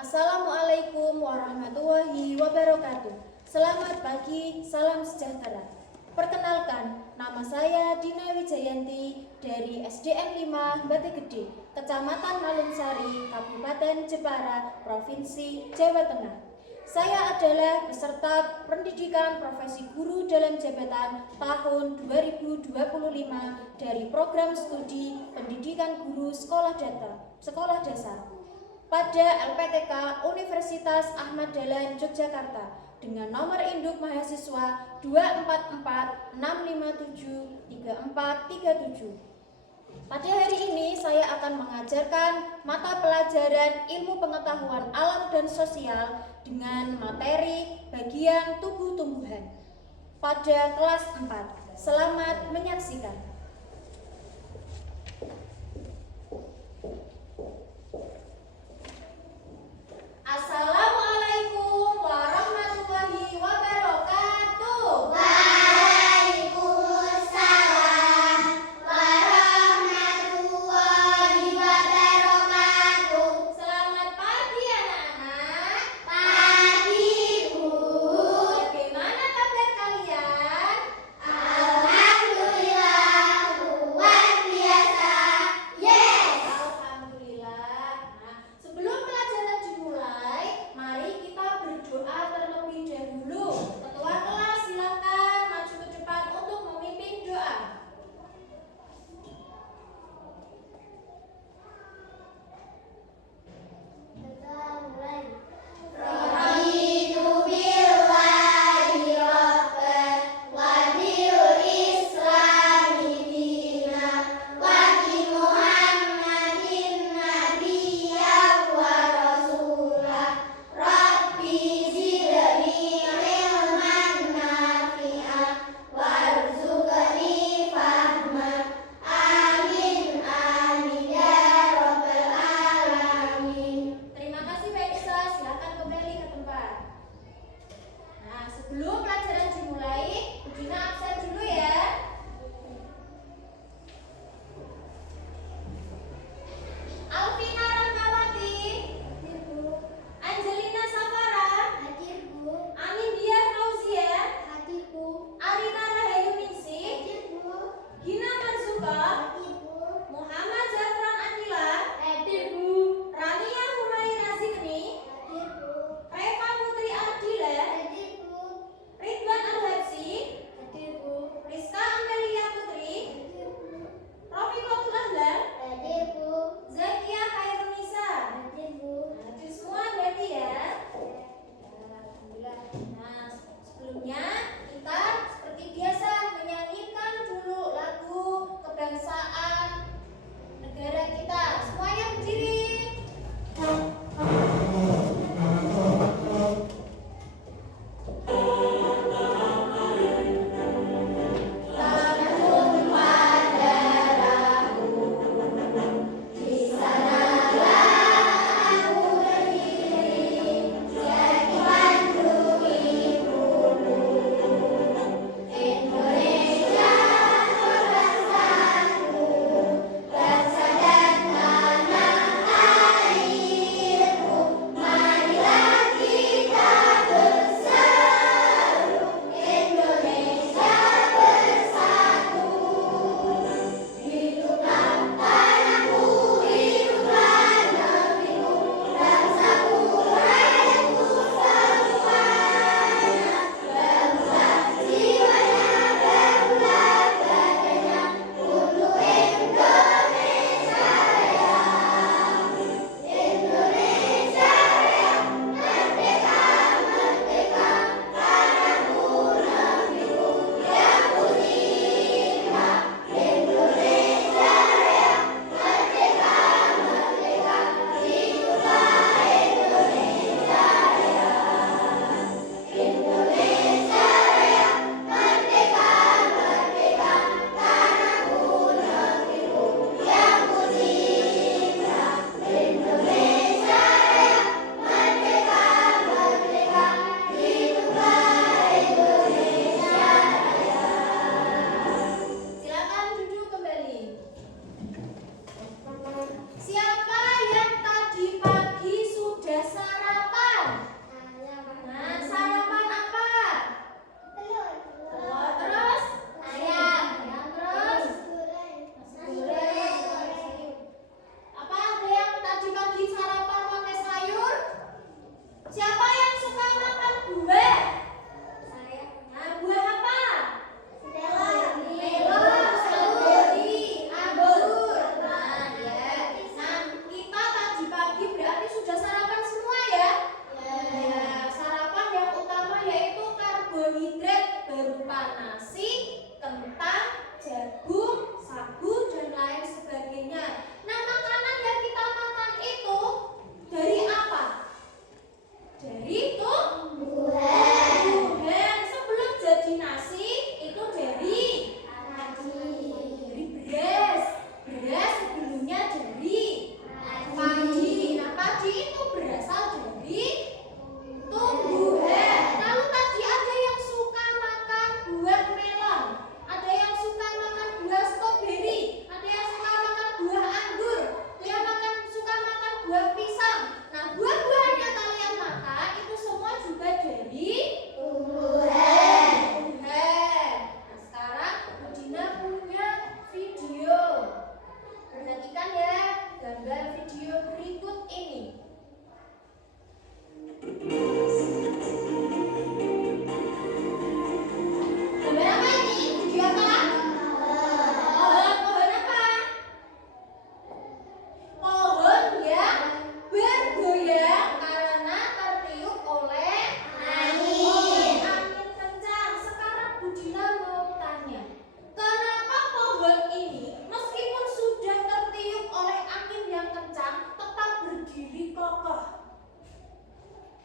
Assalamualaikum warahmatullahi wabarakatuh. Selamat pagi, salam sejahtera. Perkenalkan, nama saya Dina Wijayanti dari SDN 5 Bate Gede, Kecamatan Malungsari, Kabupaten Jepara, Provinsi Jawa Tengah. Saya adalah peserta pendidikan profesi guru dalam jabatan tahun 2025 dari program studi pendidikan guru sekolah dasar pada LPTK Universitas Ahmad Dahlan Yogyakarta dengan nomor induk mahasiswa 24465734337. Pada hari ini saya akan mengajarkan mata pelajaran ilmu pengetahuan alam dan sosial dengan materi bagian tubuh tumbuhan pada kelas 4. Selamat menyaksikan. Assalamualaikum warahmatullahi wabarakatuh. Waalaikumsalam warahmatullahi wabarakatuh. Selamat pagi anak-anak. Pagi, Bu. Bagaimana kabar kalian? Alhamdulillah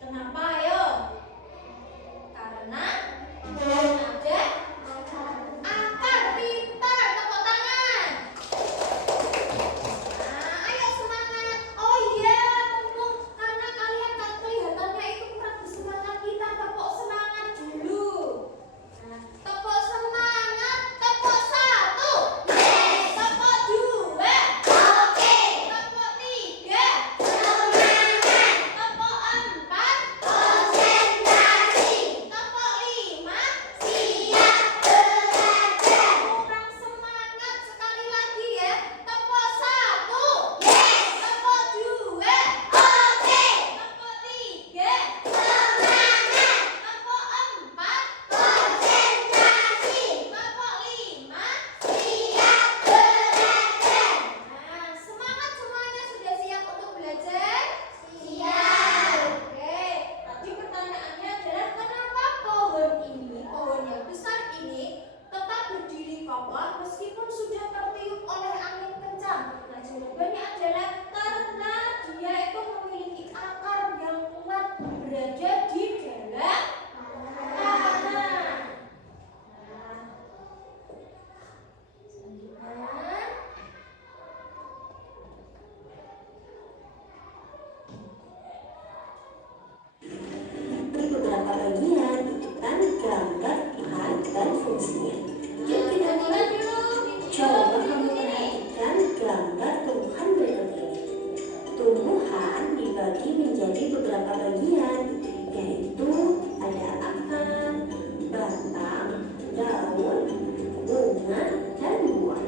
Kenapa ayo? Karena ada akar. Pintar, tepuk tangan. Nah, ayo semangat. Oh iya, mumpung karena kalian kan kelihatannya itu kurang bersemangat, kita tepuk semangat dulu. Nah, tepuk semangat, tepuk satu, tepuk dua, Oke. tepuk tiga, Semangat. tepuk empat, Konsentrasi. tepuk lima. Siap belajar. Kurang semangat, sekali lagi ya. Tepuk satu, Yes. tepuk dua, Oke. tepuk tiga, Semangat. tepuk empat, Konsentrasi. tepuk lima. Siap belajar. Nah, semangat semuanya, sudah siap untuk belajar? Siap. Oke, tadi pertanyaannya adalah kenapa pohon ini, pohon yang besar ini tetap berdiri kokoh meskipun sudah tertiup oleh angin kencang? Nah, jawabannya adalah karena dia itu memiliki akar yang kuat berada di dalam tanah. Nah, selanjutnya. Di beberapa bagian ikutan gambar Tuhan dan fungsinya. Yuk kita mulai. Coba kamu perhatikan gambar tumbuhan berikut ini. Tumbuhan dibagi menjadi beberapa bagian, yaitu ada akar, batang, daun, bunga, dan buah.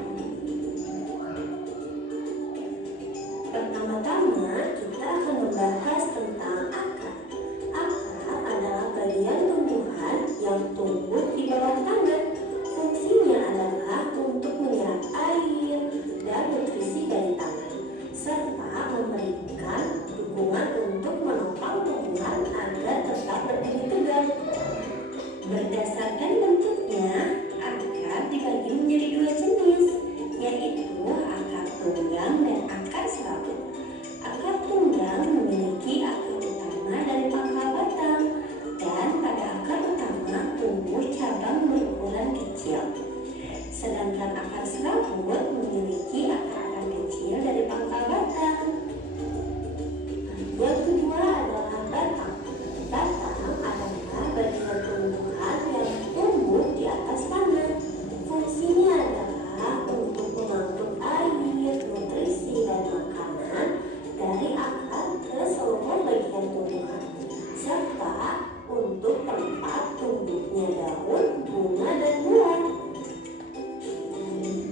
Pertama-tama kita akan membahas tentang akar. Akar adalah bagian tumbuhan yang tumbuh di bawah tanah. Fungsinya adalah untuk menyerap air dan nutrisi dari tanah, serta memberikan dukungan untuk menopang tumbuhan agar tetap berdiri tegak. Berdasarkan bentuknya, akar dibagi menjadi dua jenis, yaitu akar tunggang dan akar serabut. Akar tunggang memiliki akar utama dari pangkal batang, dan pada akar utama tumbuh cabang berukuran kecil. Sedangkan akar serabut memiliki akar-akar kecil dari pangkal batang. Yang kedua adalah batang. Batang adalah bagian tumbuhan yang tumbuh di atas tanah. Fungsinya adalah untuk mengangkut air, nutrisi, dan makanan dari akar ke seluruh bagian tumbuhan, serta untuk tempat tumbuhnya daun, bunga, dan buah.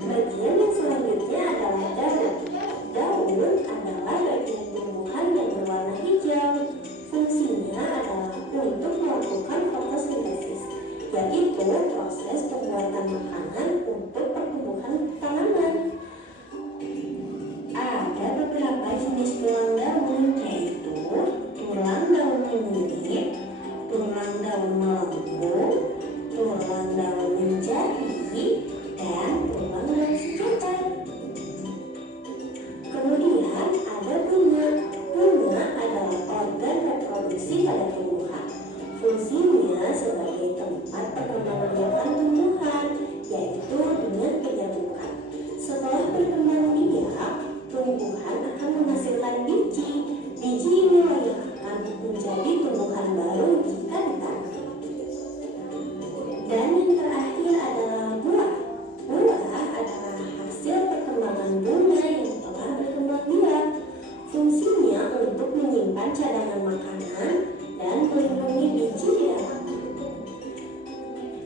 Bagian yang selanjutnya adalah daun. Daun adalah bagian tumbuhan yang berwarna hijau. Fungsinya adalah untuk melakukan fotosintesis, yaitu proses pembuatan makanan untuk pertumbuhan tanaman. Ada beberapa jenis tulang daun, yaitu tulang daun menyirip, tulang daun melengkung, tulang daun menjadi, dan tulang daun sejuta. Kemudian ada bunga. Bunga adalah organ reproduksi pada tumbuhan. Fungsinya sebagai tempat perkembangan biakan tumbuhan, yaitu dengan penyabuhan. Setelah berkembang biak, tumbuhan akan menghasilkan biji. Biji inilah yang akan menjadi tumbuhan baru jika ditanam. Dan yang terakhir adalah buah. Buah adalah hasil perkembangan bunga yang telah berkembang biak. Fungsinya untuk menyimpan cadangan makanan dan melindungi biji di dalamnya.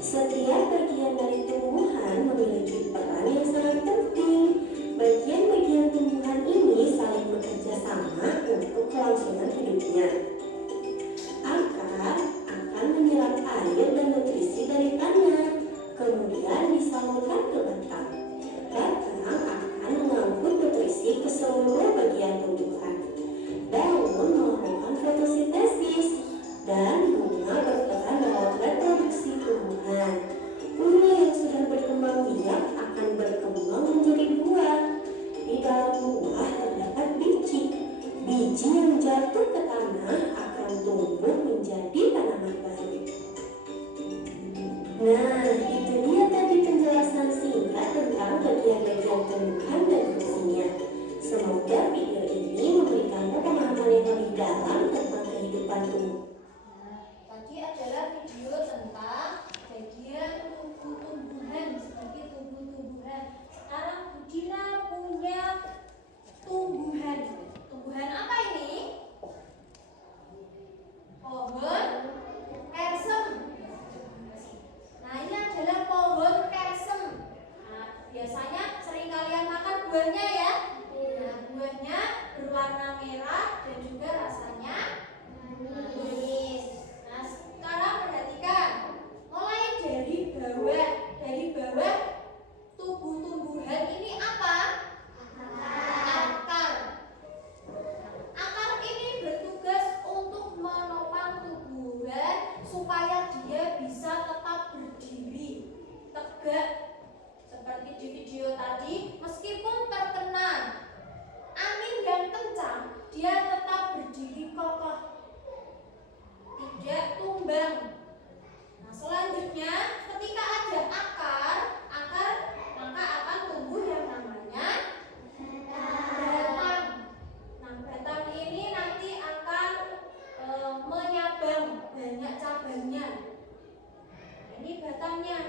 Setiap bagian dari tumbuhan memiliki peran yang sangat penting. Bagian-bagian tumbuhan ini saling bekerja sama untuk kelangsungan hidupnya. Akar akan menyerap air dan nutrisi dari tanah, kemudian disalurkan ke batang. Batang akan mengangkut nutrisi ke seluruh bagian tumbuhan. Daun melakukan fotosintesis, dan bunga berperan dalam reproduksi tumbuhan. Bunga yang sudah berkembang biak akan berkembang menjadi buah. Di dalam buah terdapat biji. Biji yang jatuh ke tanah akan akan tumbuh menjadi tanaman baru. Nah, itu dia tadi penjelasan singkat tentang bagian-bagian tumbuhan dan fungsinya. Semoga video ini memberikanmu pemahaman yang lebih dalam tentang kehidupan tumbuh. Tadi adalah video tentang bagian tumbuh-tumbuhan seperti tumbuh-tumbuhan. Sekarang Budina punya tumbuhan. Tumbuhan apa ini? Pohon kersem. Nah, ini adalah pohon kersem. Nah, biasanya sering kalian makan buahnya ya. Nah, buahnya berwarna merah dan juga rasanya manis. Nah, sekarang perhatikan. Mulai dari bawah tubuh tumbuhan ini apa? Akar. Akar ini bertugas untuk menopang tumbuhan supaya dia bisa tetap berdiri tegak. Seperti di video tadi, meskipun terkena angin yang kencang, dia tetap berdiri kokoh, tidak tumbang. Nah, selanjutnya ketika ada akar, maka akan tumbuh yang namanya batang. Nah, batang ini nanti akan menyabang banyak cabangnya. Nah, ini batangnya.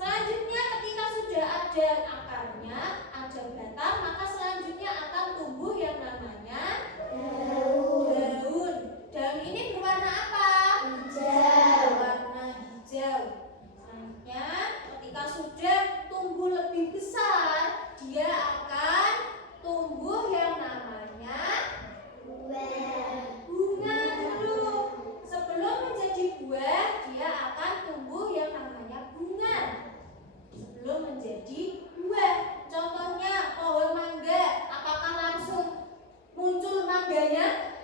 Selanjutnya ketika sudah ada akarnya, ada batang, maka selanjutnya akan tumbuh yang namanya daun. Daun ini berwarna apa? Hijau. Warna hijau. Selanjutnya ketika sudah tumbuh lebih besar, dia akan tumbuh yang namanya bunga dulu. Sebelum menjadi buah, dia akan tumbuh yang namanya bunga. Sebelum menjadi buah. Contohnya pohon mangga, apakah langsung muncul mangganya?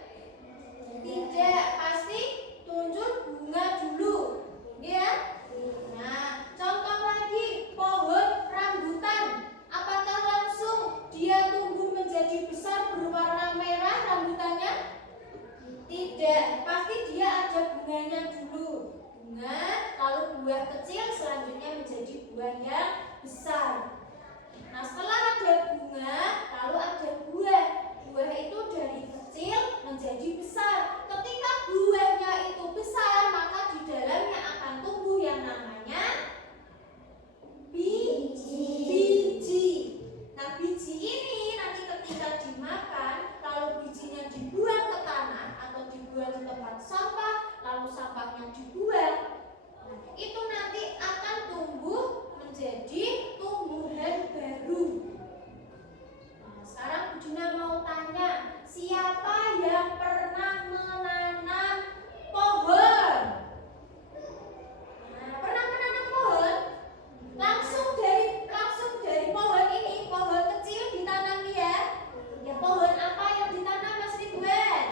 Tidak, pasti muncul bunga dulu. Ya? Nah, contoh lagi pohon rambutan. Apakah langsung dia tumbuh menjadi besar berwarna merah rambutannya? Tidak, pasti dia ada bunganya dulu. Bunga, lalu buah kecil, selanjutnya menjadi buah yang besar. Nah, setelah ada bunga, lalu ada buah. Buah itu dari kecil menjadi besar. Ketika buahnya itu besar, maka di dalamnya akan tumbuh yang namanya biji. Nah, biji ini nanti ketika dimakan, lalu bijinya dibuang ke tanah atau dibuang di tempat sampah, lalu sampahnya dibuang. Nah, itu nanti akan tumbuh menjadi tumbuhan baru. Nah, sekarang Budina mau tanya, siapa yang pernah menanam pohon? Nah, pernah menanam pohon? Langsung dari pohon ini, pohon kecil ditanam ya. Ya, pohon apa yang ditanam Mas Ridwan?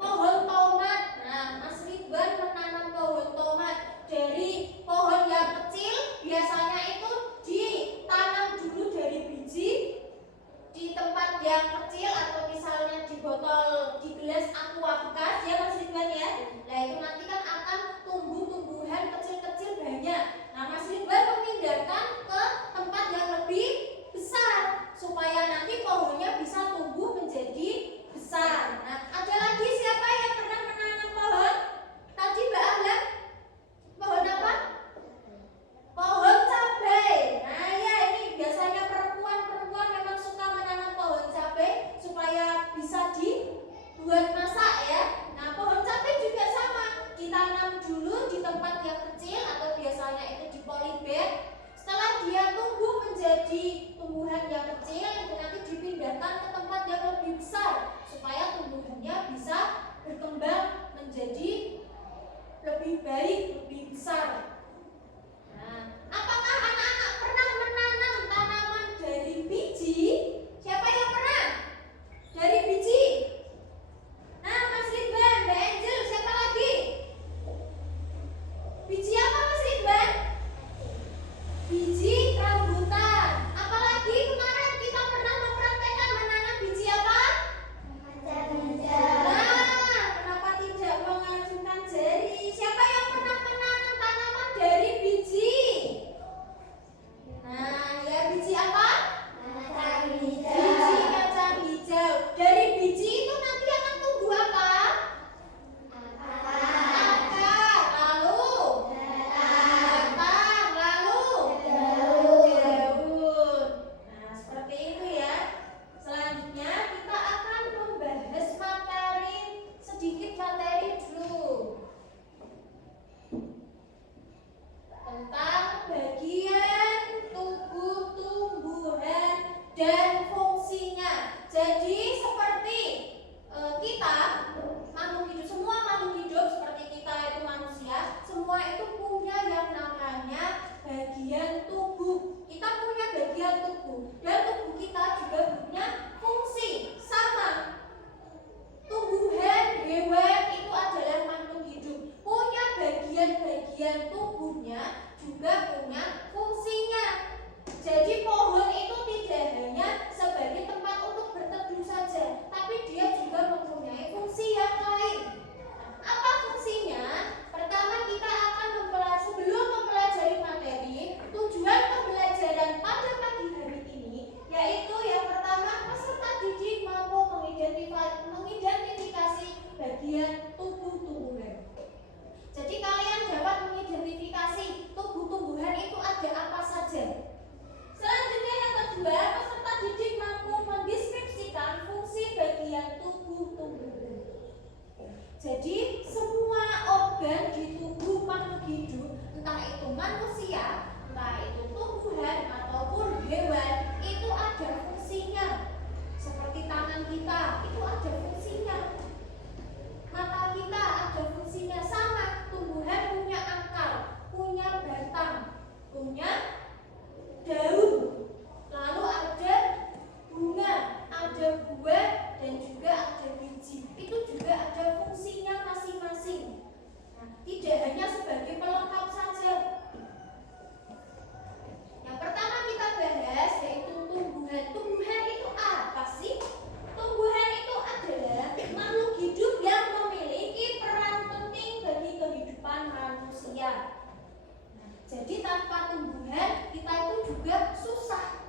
Pohon tomat. Nah, Mas Ridwan menanam pohon tomat. Dari pohon yang kecil biasanya itu ditanam dulu dari biji di tempat yang kecil atau misalnya di botol, di gelas aqua bekas ya Mas Ridwan ya. Nah, itu nanti kan akan tumbuh-tumbuhan kecil-kecil banyak. Nah, Mas Ridwan memindahkan ke tempat yang lebih besar supaya nanti pohonnya bisa tumbuh menjadi besar. Nah, ada lagi siapa yang pernah menanam pohon? Tadi Mbak Ahlan, pohon apa? Pohon cabai. Nah, ya ini biasanya perempuan memang suka menanam pohon cabai supaya bisa dibuat masak ya. Nah, pohon cabai juga sama, ditanam dulu di tempat yang kecil atau biasanya itu di polybag. Setelah dia tumbuh menjadi tumbuhan yang kecil, itu nanti dipindahkan ke tempat yang Kita makhluk hidup, semua makhluk hidup seperti kita itu manusia, semua itu punya yang namanya bagian tubuh. Kita punya bagian tubuh dan tubuh kita juga punya fungsi sama. Tumbuhan, hewan itu adalah makhluk hidup, punya bagian-bagian tubuhnya juga punya fungsinya. Jadi pohon itu tidak hanya sebagai tempat untuk berteduh saja, tapi dia juga mempunyai fungsi yang lain. Apa fungsinya? Pertama kita akan sebelum mempelajari materi, tujuan pembelajaran pada pagi hari ini yaitu yang pertama peserta didik mampu mengidentifikasi bagian tubuh tumbuhan. Jadi kalian dapat mengidentifikasi tubuh-tumbuhan itu ada apa saja. Selanjutnya yang kedua, peserta didik mampu mendeskripsikan fungsi bagian tubuh tumbuhan. Jadi semua organ di tubuh makhluk hidup, entah itu manusia, entah itu tumbuhan ataupun hewan, itu ada fungsinya. Seperti tangan kita, itu ada fungsinya. Mata kita ada fungsinya sama. Tumbuhan punya akar, punya batang, punya daun, lalu ada bunga, ada buah, dan juga ada biji. Itu juga ada fungsinya masing-masing. Nah, tidak hanya sebagai pelengkap saja. Yang pertama kita bahas yaitu tumbuhan. Tumbuhan itu apa sih? Tumbuhan itu adalah makhluk hidup yang memiliki peran penting bagi kehidupan manusia. Jadi tanpa tumbuhan kita itu juga susah.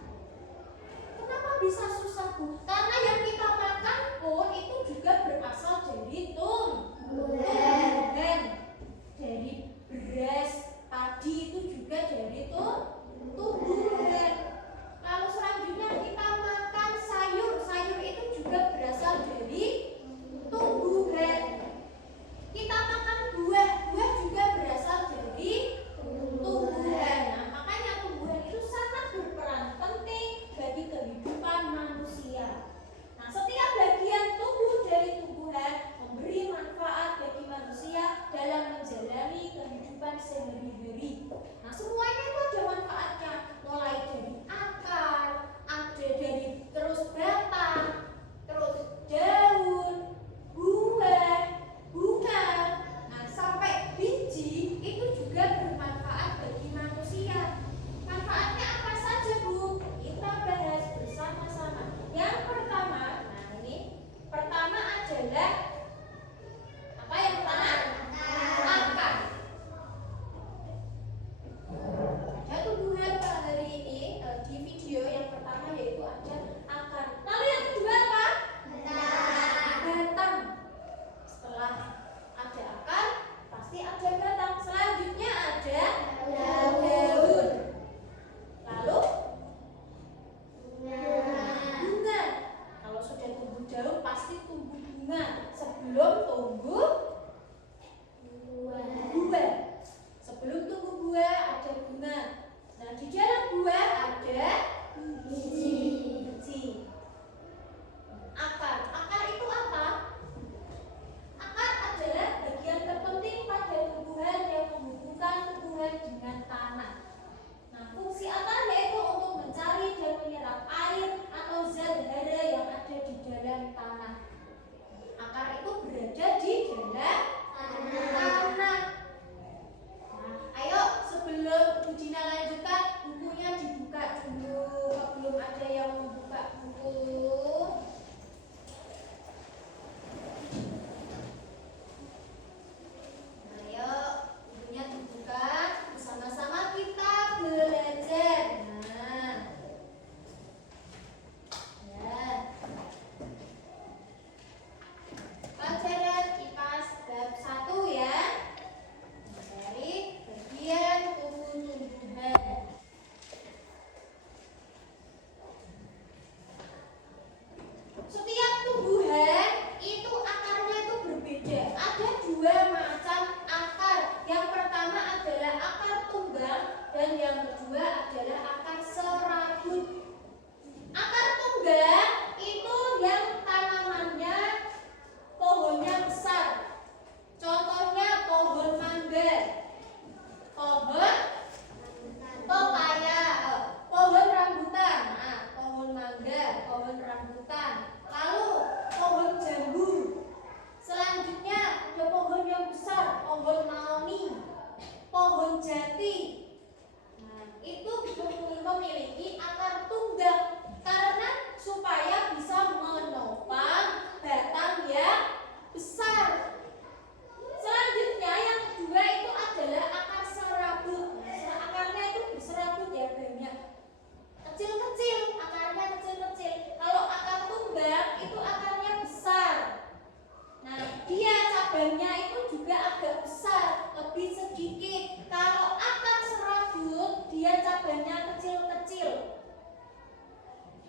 cabangnya itu juga agak besar, lebih sedikit. Kalau akar serabut, dia cabangnya kecil-kecil.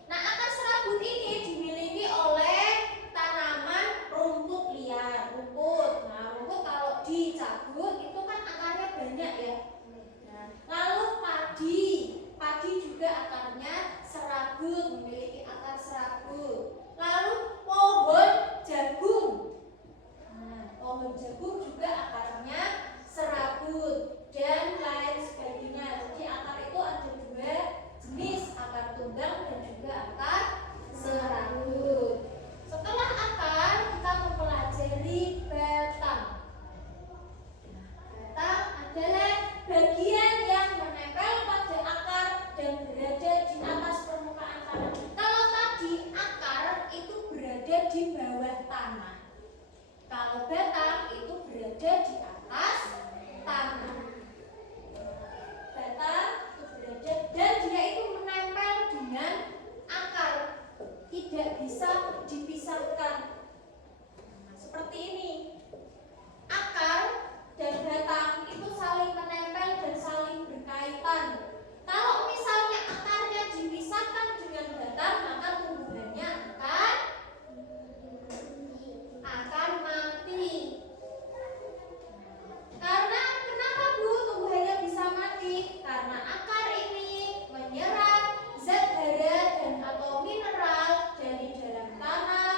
Nah, akar serabut ini dimiliki oleh tanaman rumput liar, rumput. Nah, rumput kalau dicabut itu kan akarnya banyak ya. Nah, lalu padi juga akarnya serabut, memiliki akar serabut. Lalu pohon jagung. Nah, pohon jagung juga akarnya serabut dan lain sebagainya. Jadi akar itu ada dua jenis, akar tunggal dan juga akar serabut. Setelah akar, kita mempelajari batang. Batang adalah bagian yang menempel pada akar dan berada di atas permukaan tanah. Kalau tadi akar itu berada di bawah tanah, kalau batang itu berada di atas tanah. Batang itu berada dan dia itu menempel dengan akar, tidak bisa dipisahkan. Nah, seperti ini. Akar dan batang itu saling menempel dan saling berkaitan. Kalau misalnya akarnya dipisahkan dengan batang, maka tumbuhannya akan mati. Karena kenapa Bu tumbuhannya bisa mati? Karena akar ini menyerap zat hara dan atau mineral dari dalam tanah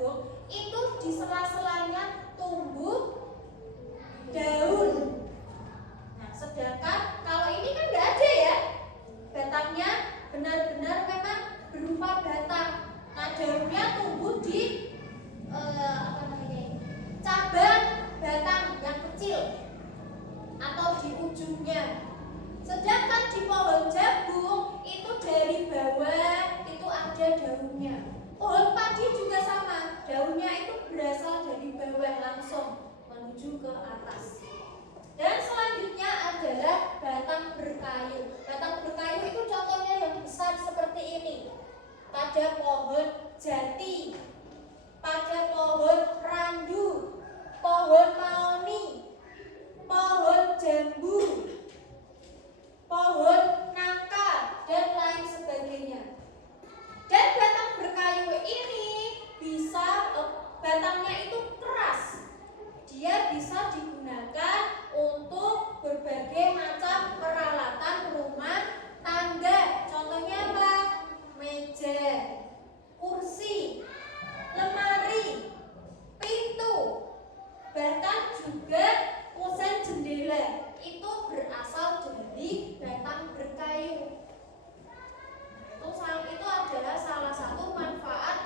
jagung itu di sela-selanya tumbuh daun. Nah, sedangkan kalau ini kan nggak ada ya, batangnya benar-benar memang berupa batang. Nah, daunnya tumbuh di cabang batang yang kecil atau di ujungnya. Sedangkan di pohon jagung itu dari bawah itu ada daunnya. Pohon padi juga sama, daunnya itu berasal dari bawah langsung menuju ke atas. Dan selanjutnya adalah batang berkayu. Batang berkayu itu contohnya yang besar seperti ini. Pada pohon jati, pada pohon randu, pohon maoni, pohon jambu, pohon nangka, dan lain sebagainya. Dan batang berkayu ini bisa batangnya itu keras. Dia bisa digunakan untuk berbagai macam peralatan rumah tangga. Contohnya apa? Meja, kursi, lemari, pintu, bahkan juga kusen jendela itu berasal dari batang berkayu. Itu adalah salah satu manfaat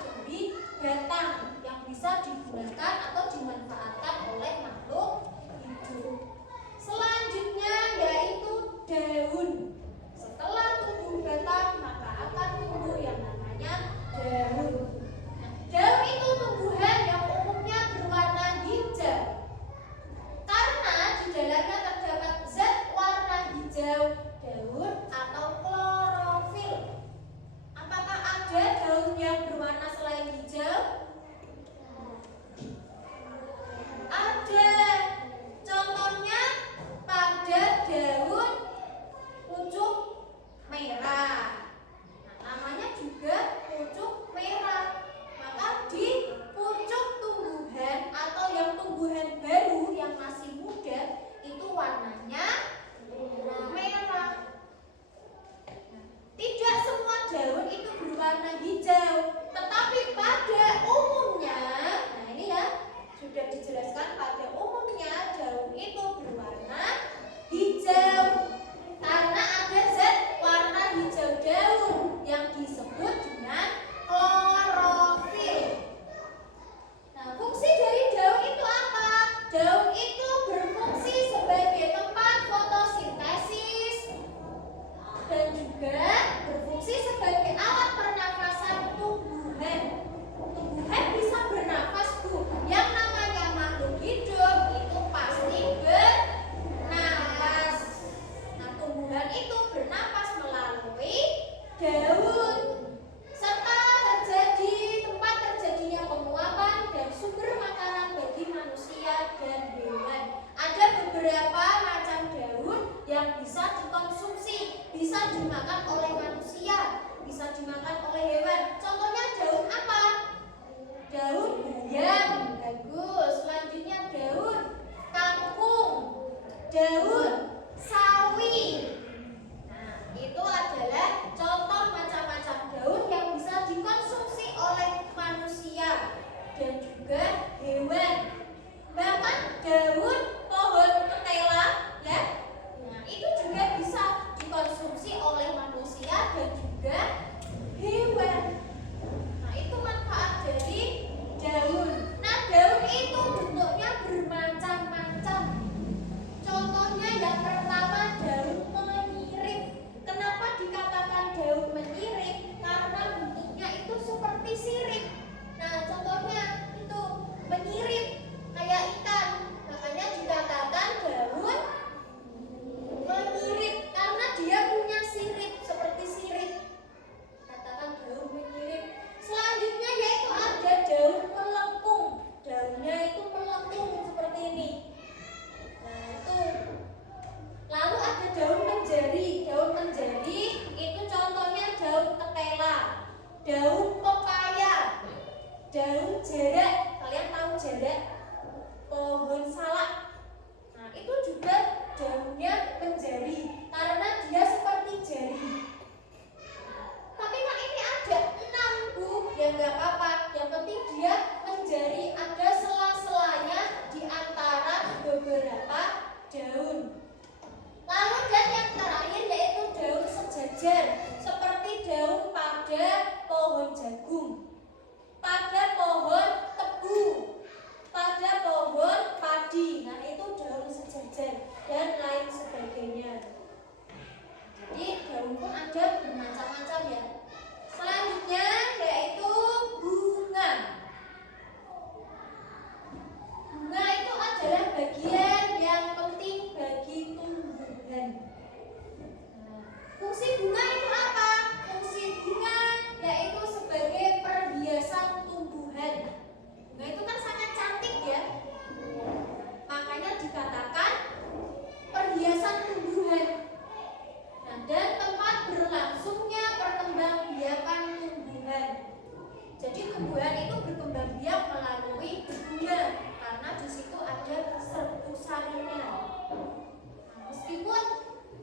tumbuhan itu berkembang biak melalui bunga karena di situ ada serbu sarinya.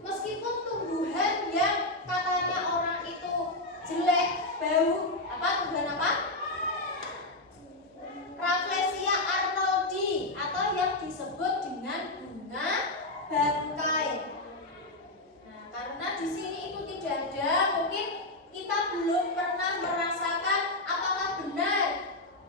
Meskipun tumbuhan yang katanya orang itu jelek, bau, tumbuhan apa? Rafflesia arnoldii atau yang disebut dengan bunga bangkai. Nah, karena di sini itu tidak ada, mungkin kita belum pernah merasakan apakah benar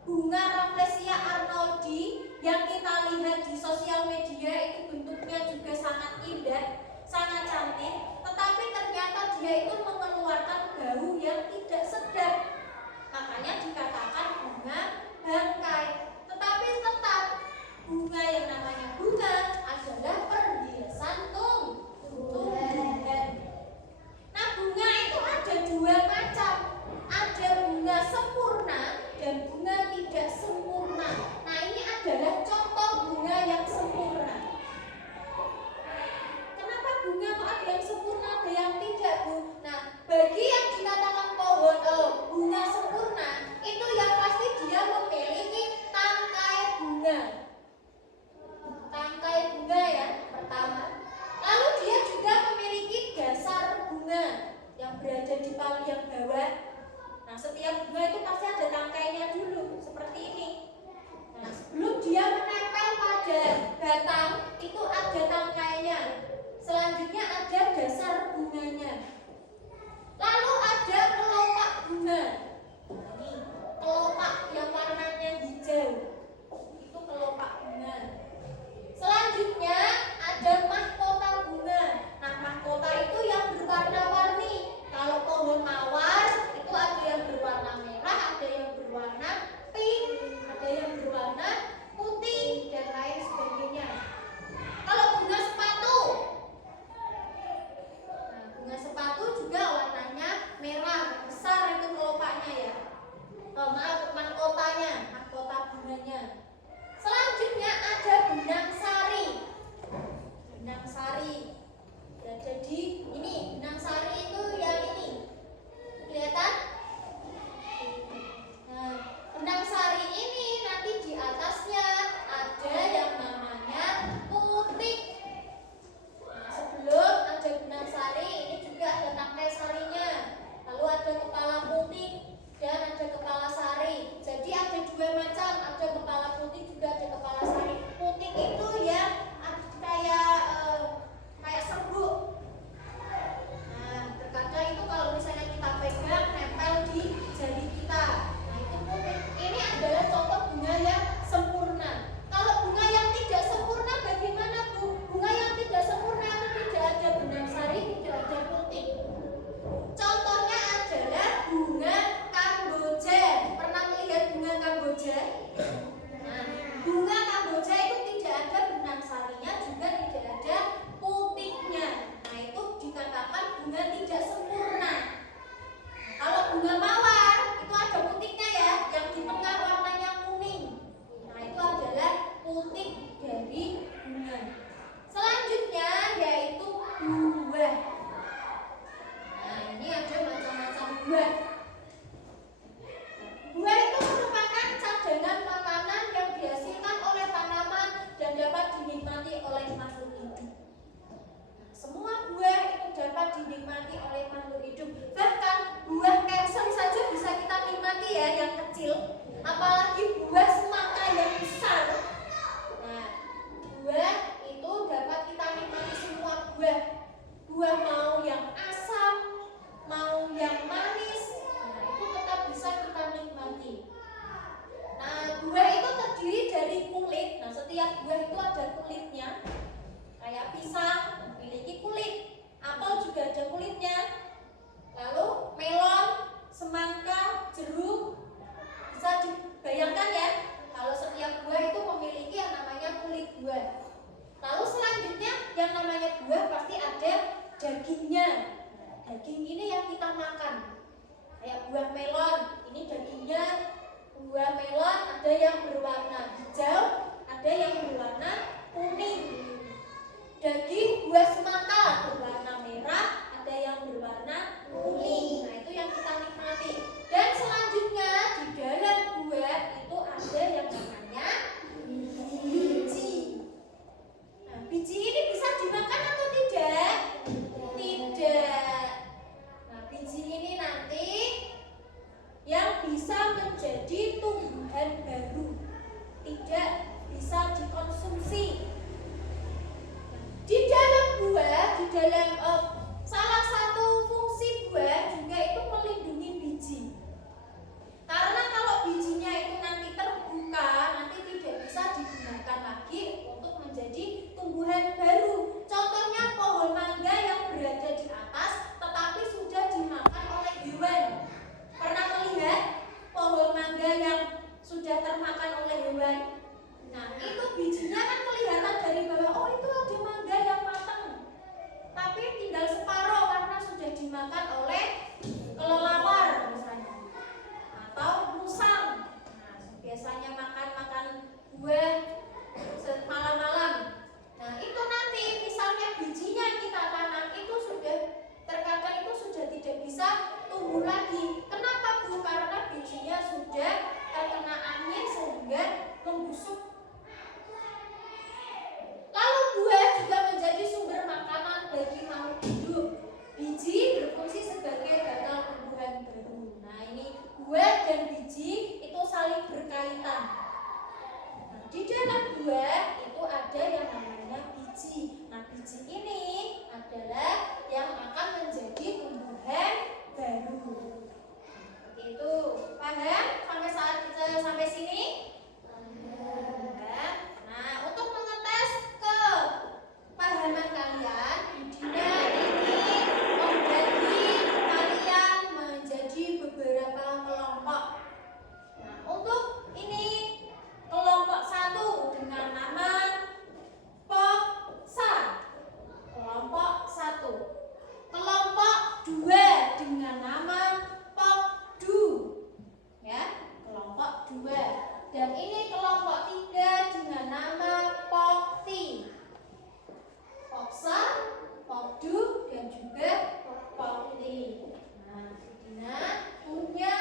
bunga Rafflesia arnoldii yang kita lihat di sosial media itu bentuknya juga sangat indah, sangat cantik, tetapi ternyata dia itu mengeluarkan bau yang tidak sedap. Makanya dikatakan bunga bangkai. Tetapi tetap bunga yang namanya bunga adalah perhiasan tumbuhan. Nah, bunga itu ada dua macam. Ada bunga sempurna dan bunga tidak sempurna. Nah, ini adalah contoh bunga yang sempurna. Kenapa bunga kok ada yang sempurna, ada yang tidak, Bu? Nah, bagi yang dikatakan pohon bunga sempurna, itu yang pasti dia memiliki tangkai bunga. Tangkai bunga ya, pertama. Lalu dia juga memiliki dasar bunga yang berada di paling yang bawah. Nah, setiap bunga itu pasti ada tangkainya dulu, seperti ini. Nah, sebelum dia menempel pada batang, itu ada tangkainya. Selanjutnya ada dasar bunganya. Lalu ada kelopak bunga. Nah, ini kelopak yang warnanya hijau. Itu kelopak bunga. Selanjutnya ada mahkota bunga. Nah, mahkota itu yang berwarna-warni. Kalau pohon mawar itu ada yang berwarna merah, ada yang berwarna pink, ada yang berwarna putih dan lain sebagainya. Kalau bunga sepatu, nah, bunga sepatu juga warnanya merah, besar itu kelopaknya ya. Mahkotanya, mahkota bunganya. Selanjutnya ada benang sari. Benang sari. Ya, jadi ini benang sari itu yang ini. Kelihatan? Nah, benang sari ini nanti di atasnya ada yang namanya putik. Nah, sebelum ada benang sari, ini juga ada tangkai sarinya. Lalu ada kepala putik dan ada kepala sari. Jadi ada dua macam, ada kepala putik juga ada kepala sari. Putik itu ya kayak serbuk. Nah, terkadang itu kalau misalnya kita pegang nempel di jari kita. Nah, itu putik. Ini adalah contoh bunga yang sempurna. Kalau bunga yang tidak sempurna bagaimana, Bu? Bunga yang tidak sempurna itu tidak ada benang sari, tidak ada putik. Contohnya adalah bunga Kamboja. Pernah melihat bunga Kamboja? Nah, bunga Kamboja itu tidak ada benang sarinya, juga tidak ada putiknya. Nah, itu dikatakan bunga tidak sempurna. Kalau bunga mawar itu ada putiknya ya, yang di tengah warnanya kuning. Nah, itu adalah putik dari bunga. Selanjutnya yaitu buah. Nah, ini ada macam-macam buah. Buah itu merupakan cadangan makanan yang dihasilkan oleh tanaman dan dapat dinikmati oleh makhluk hidup. Nah, semua buah itu dapat dinikmati oleh makhluk hidup. Bahkan buah kersen saja bisa kita nikmati ya, yang kecil. Apalagi buah semangka yang besar. Nah, buah itu dapat kita nikmati semua buah. Buah mau yang asam, mau yang manis, nah itu tetap bisa kita nikmati. Nah, buah itu terdiri dari kulit. Nah, setiap buah itu ada kulitnya. Kayak pisang memiliki kulit, apel juga ada kulitnya. Lalu melon, semangka, jeruk, bisa dibayangkan ya, kalau setiap buah itu memiliki yang namanya kulit buah. Lalu selanjutnya yang namanya buah pasti ada dagingnya. Daging ini yang kita makan. Kayak buah melon, ini dagingnya. Buah melon ada yang berwarna hijau, ada yang berwarna kuning. Daging buah semangka berwarna merah, ada yang berwarna kuning. Nah, itu yang kita nikmati. Dan selanjutnya di dalam tidak bisa dikonsumsi. Di dalam buah, di dalam salah satu fungsi buah juga itu melindungi biji. Karena kalau bijinya itu nanti terbuka, nanti tidak bisa digunakan lagi untuk menjadi tumbuhan baru. Contohnya pohon mangga yang berada di atas tetapi sudah dimakan oleh hewan. Pernah melihat pohon mangga yang sudah termakan oleh hewan? Nah, itu bijinya kan kelihatan dari bawah, oh itu ada mangga yang matang. Tapi tinggal separuh karena sudah dimakan oleh kelelawar misalnya. Atau musang. Nah, biasanya makan buah malam-malam. Nah, itu nanti misalnya bijinya kita tanam itu sudah terkadang itu sudah tidak bisa tumbuh lagi. Kenapa, Bu? Karena bijinya sudah terkena angin sehingga membusuk. Lalu buah juga menjadi sumber makanan bagi makhluk hidup. Biji berfungsi sebagai bakal tumbuhan baru. Nah, ini buah dan biji itu saling berkaitan. Nah, di dalam buah itu ada yang namanya biji. Nah, biji ini adalah yang akan menjadi tumbuhan baru. Itu paham sampai sini? Nah, untuk mengetes kepahaman kalian, Dina ini membagi kalian menjadi beberapa kelompok. Nah, untuk ini kelompok 1 dengan nama Poksa. Kelompok 1. Kelompok 2 dengan nama Pokdu. Ya, kelompok 2. Dan ini kelompok 3 dengan nama Pokti. Poksa, Pokdu, dan juga Pokti. Nah, Dina punya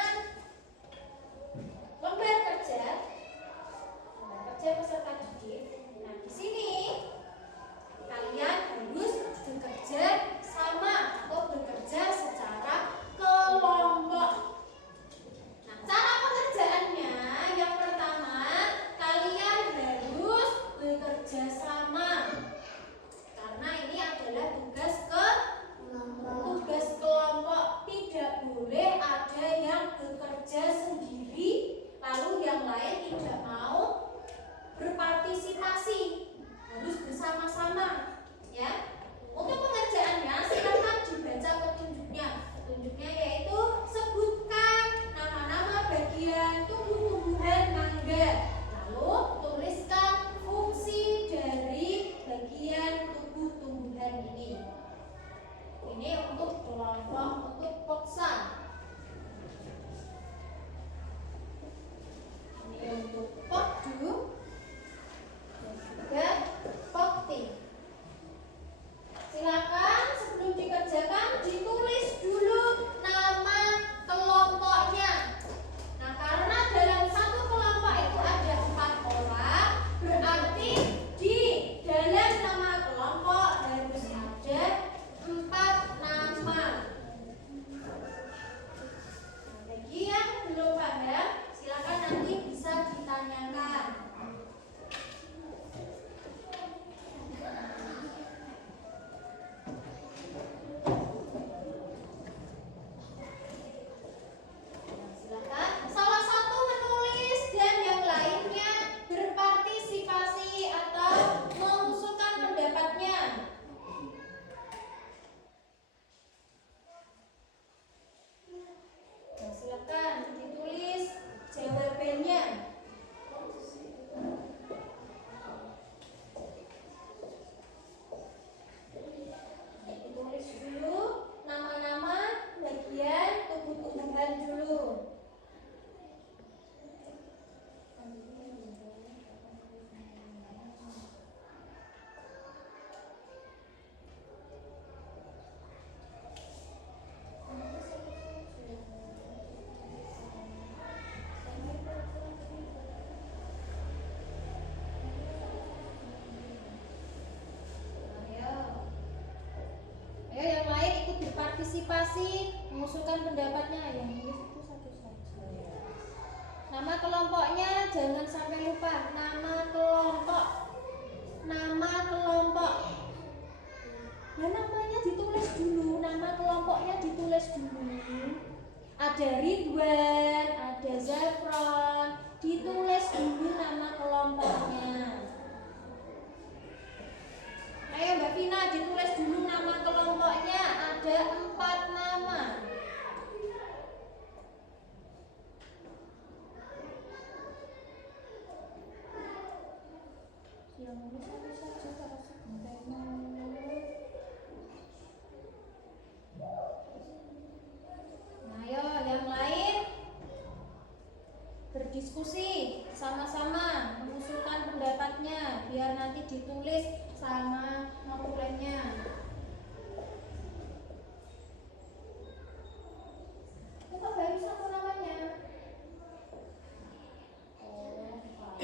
lembar kerja peserta didik. Nah, di sini kalian harus bekerja sama atau bekerja secara kelompok. Nah, cara pengerjaannya yang pertama kalian harus bekerja sama. Karena ini adalah tugas kelompok. Tidak boleh ada yang bekerja sendiri lalu yang lain tidak mau berpartisipasi. Harus bersama-sama, ya. Untuk pengerjaannya silakan dibaca petunjuknya. Petunjuknya yaitu sebutkan nama-nama bagian tumbuh-tumbuhan mangga. Lalu tuliskan fungsi dari bagian tubuh tumbuhan ini. Ini untuk kelompok untuk Poksa. Ini untuk Pokdu dan juga Pokti. Silakan sebelum dikerjakan ditulis dulu nama kelompoknya. Nah, karena dalam satu kelompok itu ada 4 orang, berarti di dalam nama kelompok harus ada 4 nama. Nah, bagi yang belum paham, silakan nanti bisa ditanyakan. Silakan salah satu menulis dan yang lainnya berpartisipasi atau mengusulkan pendapatnya. Nah, silakan ditulis jawabannya. Ditulis dulu nama-nama bagian tumbuh-tumbuhan dulu. Ayo yang lain ikut berpartisipasi, mengusulkan pendapatnya. Yang nulis itu satu saja. Nama kelompoknya jangan sampai lupa nama kelompok. Nama kelompok. Ya namanya ditulis dulu, nama kelompoknya ditulis dulu. Ada Ridwan, ada Zafran, ditulis dulu nama kelompoknya. Ayo Mbak Vina, ditulis dulu nama kelompoknya. Ada 4 nama. Yang ini saja kalau sebentar. Nah, ayo yang lain berdiskusi sama-sama, mengusulkan pendapatnya biar nanti ditulis sama notulennya. Kok baru satu namanya? Oh, Pak.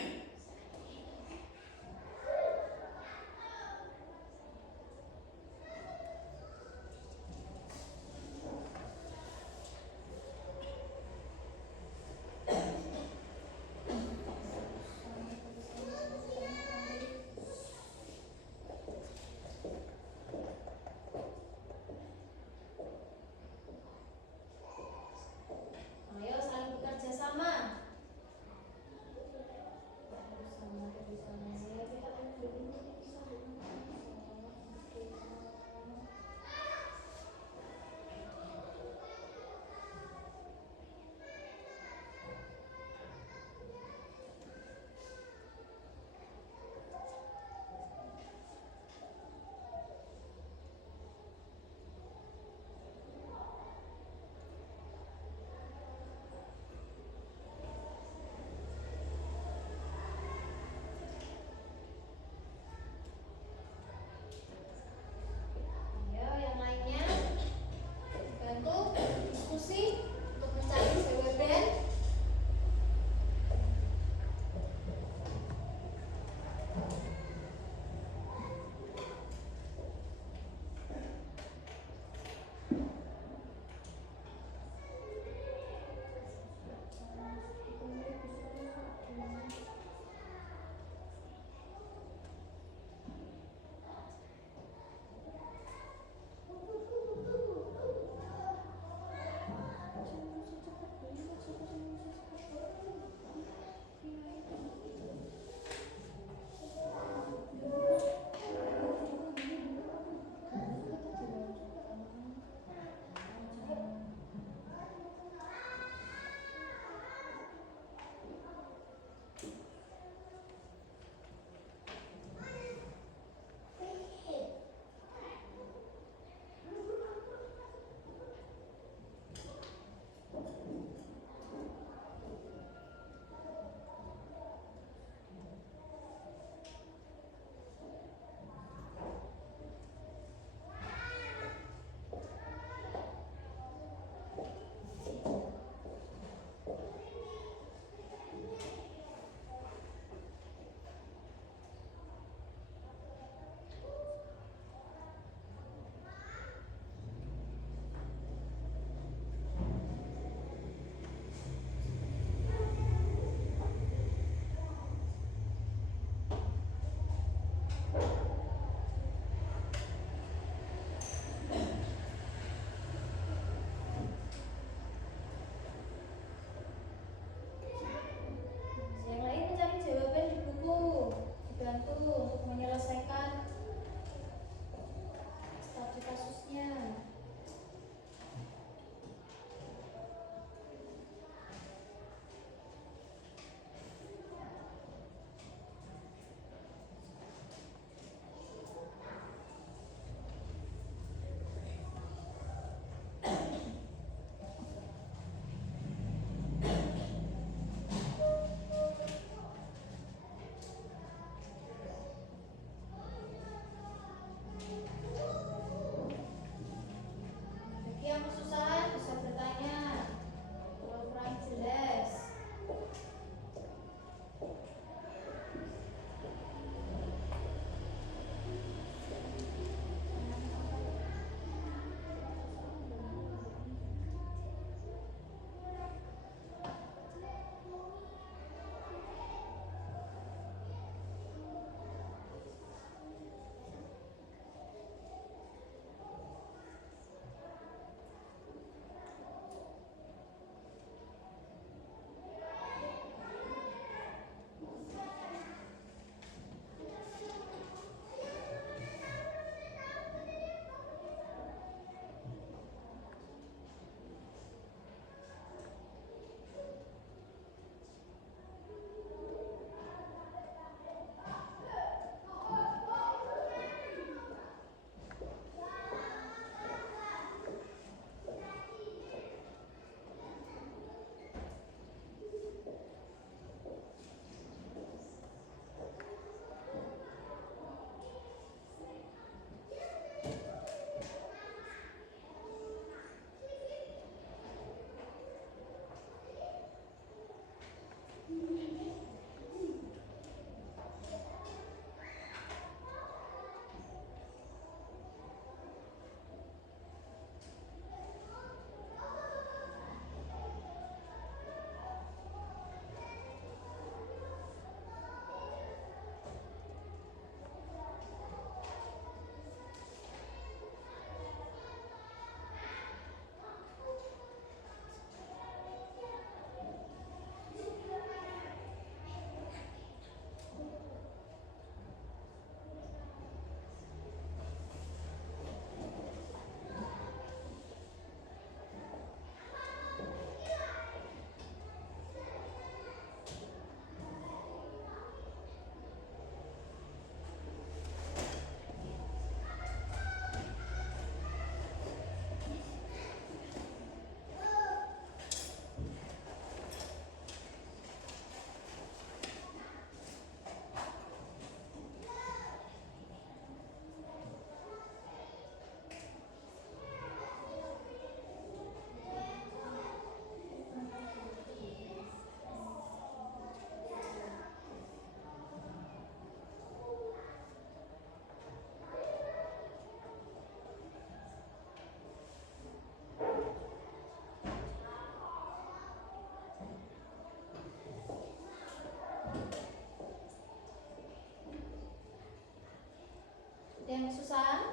yang susah?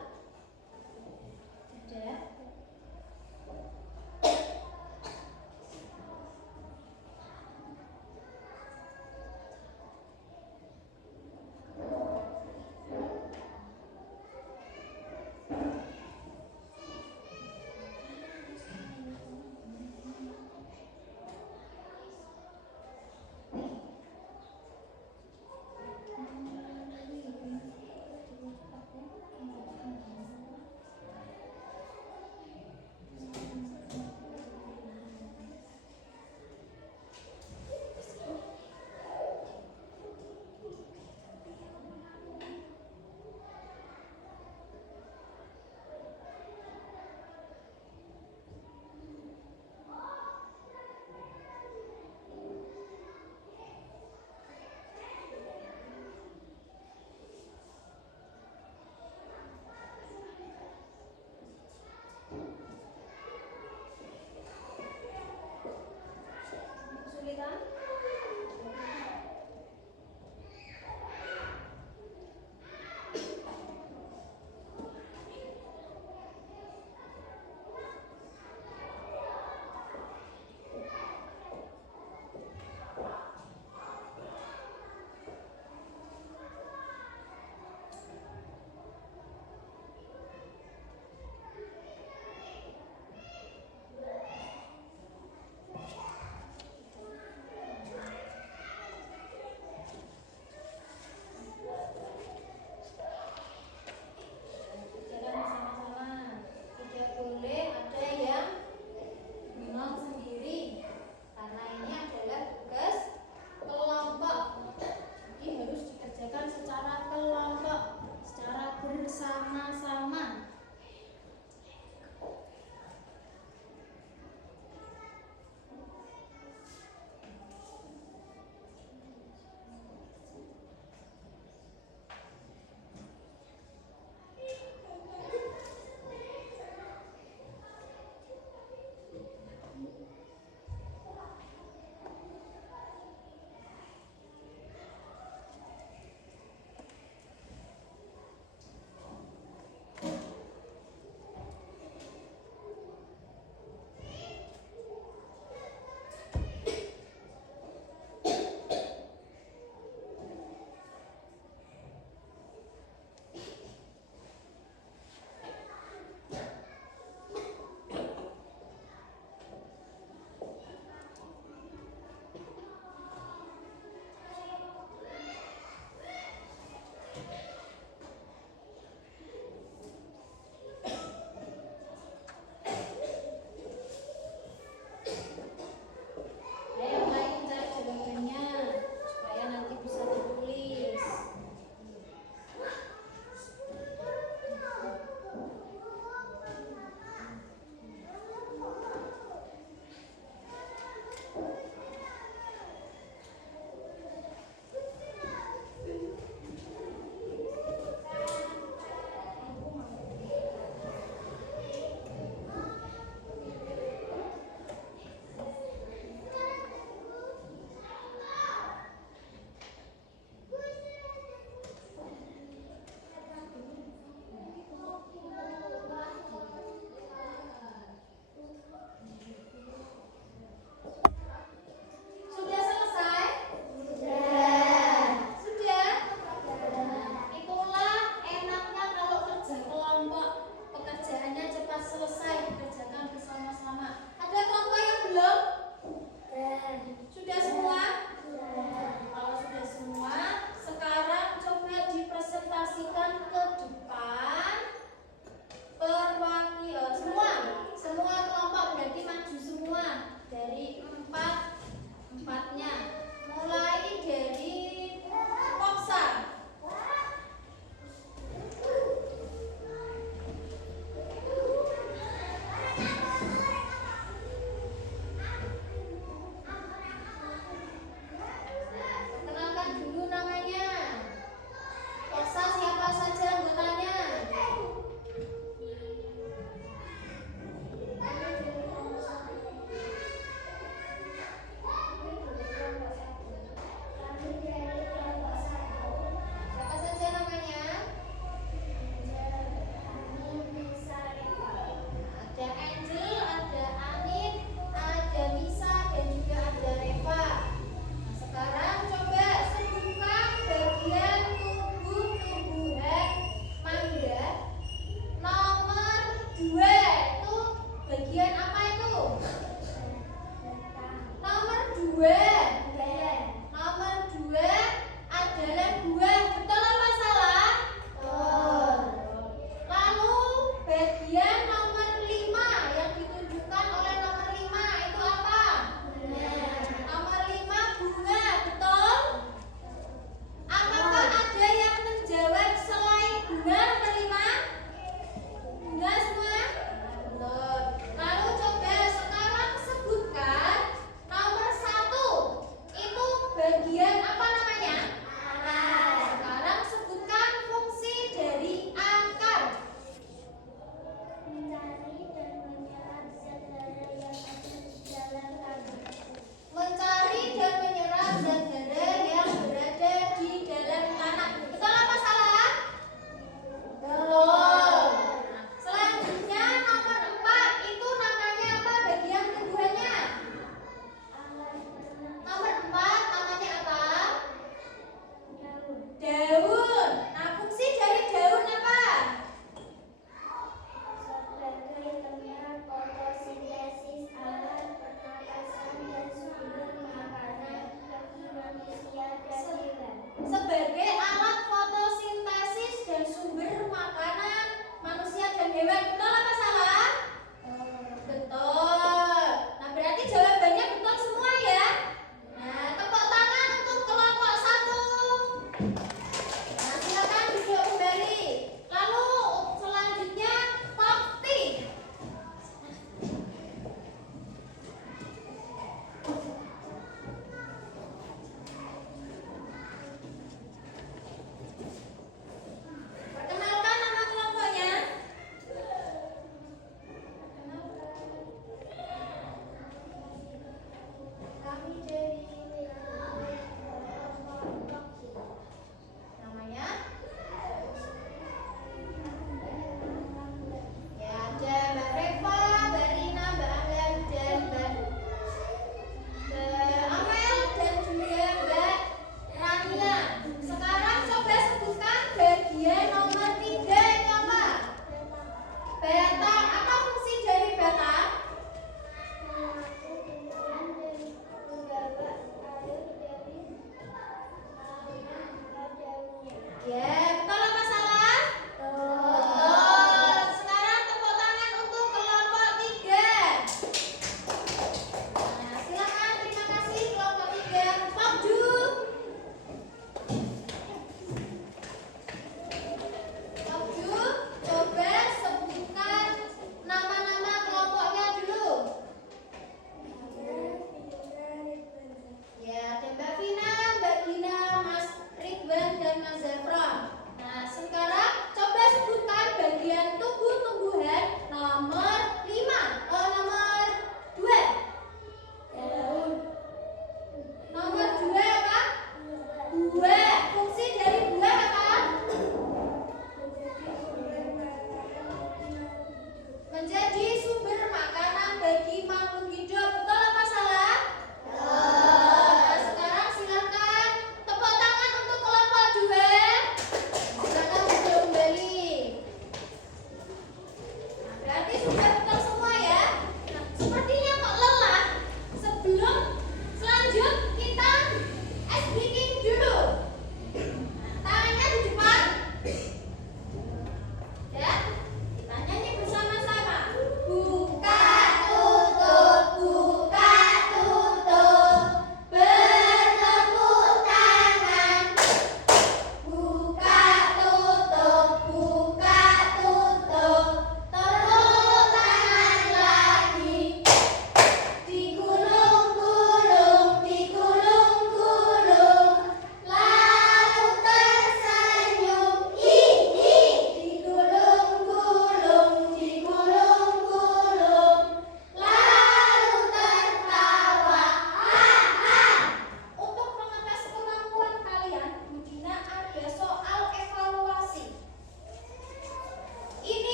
Tidak.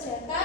mengerjakan